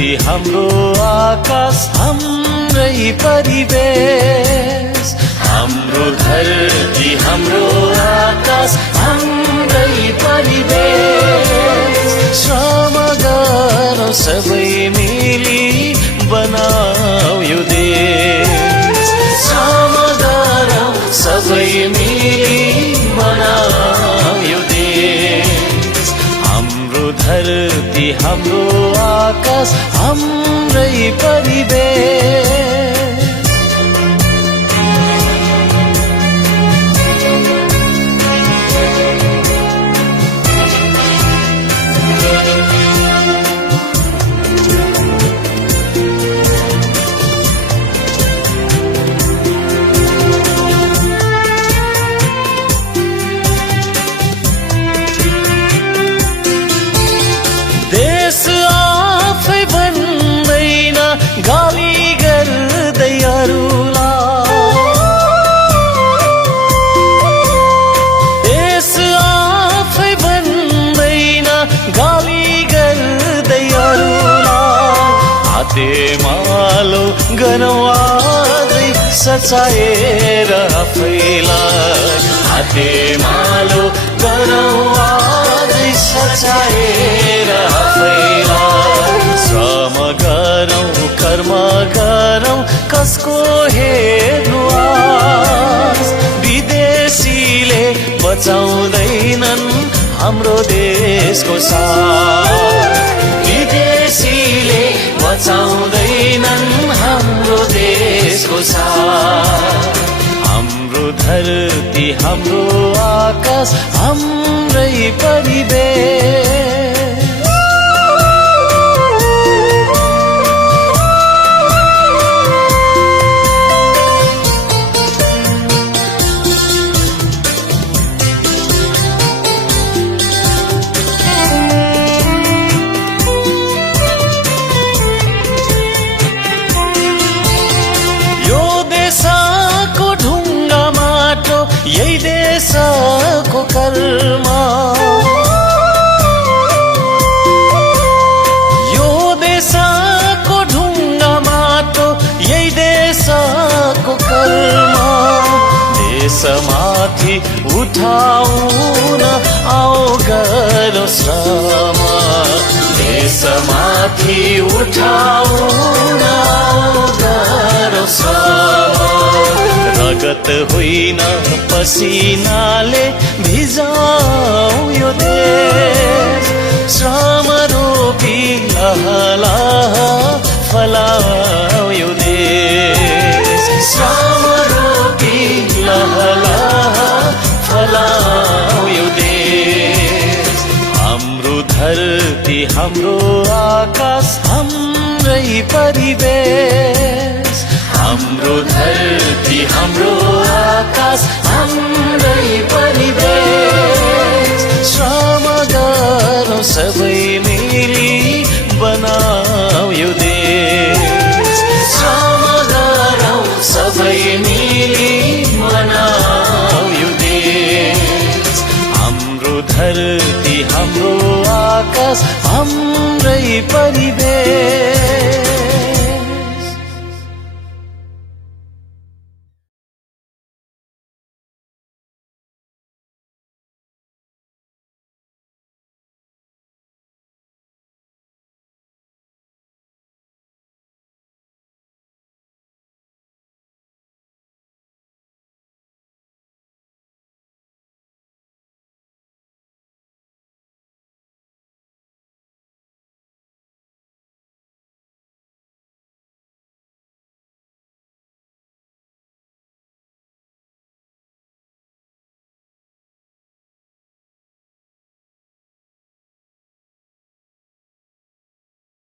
धरती हाम्रो आकाश हाम्रै परिवेश हाम्रो धरती हाम्रो आकाश हाम्रै परिवेश श्रम गरौँ सबै मिली बनाऊ यो देश श्रम गरौँ सबै मिली बनाऊ यो देश हाम्रो धरती हाम्रो आकाश हाम्रै परिवेश आफै भन्दैन गाली गर्दै अरूलाई देश आफै भन्दैन गाली गर्दै अरूलाई हातेमालो गरौँ आजै सचाएर आफैलाई हातेमालो गरौँ आजै सचाएर श्रम गरौँ कर्म गरौँ कसको हेर्नु आस विदेशीले बचाउँदैनन् हाम्रो देशको साथ विदेशीले बचाउँदैनन् हाम्रो देशको साथ हाम्रो धरती हाम्रो आकाश हाम्रै परिवेश यही देशको कर्म यो देशको ढुङ्गा माटो यही देशको कर्म देशमाथि उठाउन आओ गरौँ श्रम देशमाथि उठाउन आओ गरौँ श्रम रगत होइन पसिनाले भिजाऊ यो देश श्रम रोपी लहलह फलाऊ यो देश श्रम रोपी लहलह फलाऊ यो देश हाम्रो धरती हाम्रो आकाश हाम्रै परिवेश हाम्रो धरती हाम्रो आकाश हाम्रै परिवेश श्रम गरौँ सबै मिली बनाऊ यो देश श्रम गरौँ सबै मिली बनाऊ यो देश हाम्रो धरती हाम्रो आकाश हाम्रै परिवेश